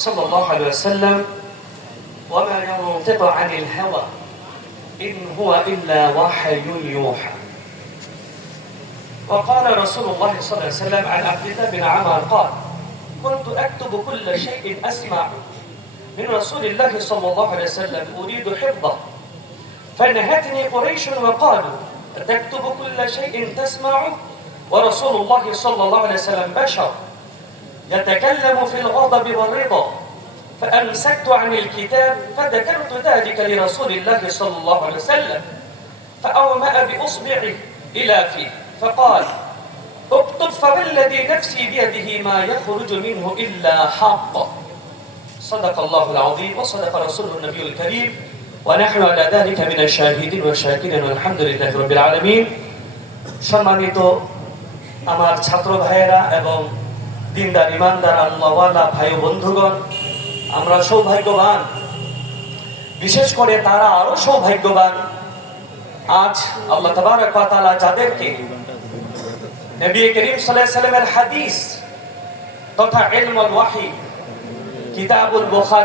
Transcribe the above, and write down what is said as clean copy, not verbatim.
صلى الله عليه وسلم وما ينطق عن الهوى إن هو إلا وحي يوحى. وقال رسول الله صلى الله عليه وسلم عن عبد الله بن عمر قال: كنت أكتب كل شيء أسمع من رسول الله صلى الله عليه وسلم أريد حفظه، فنهتني قريش وقالوا: أتكتب كل شيء تسمعه ورسول الله صلى الله عليه وسلم بشر يتكلم في الغضب والرضا؟ فأمسكت عن الكتاب فذكرت ذلك لرسول الله صلى الله عليه وسلم، فأومأ بإصبعه إلى فيه فقال: اكتب فوالذي نفسي بيده ما يخرج منه إلا حق. صدق الله العظيم وصدق رسوله النبي الكريم ونحن على ذلك من الشاهدين والشاكرين والحمد لله رب العالمين। সম্মানিত আমার ছাত্র ভাইয়েরা এবং দিনদার ইমানদার আল্লাহওয়ালা ভাই ও বন্ধুগণ, আমরা সৌভাগ্যবান, বিশেষ করে তারা আরো সৌভাগ্যবান। আজ আল্লাহ তাবারক ওয়া তাআলা যাদেরকে নবী করিম সাল্লাল্লাহু আলাইহি ওয়াসাল্লামের হাদিস তথা ইলমুল ওয়াহী কিতাবুল বুখারী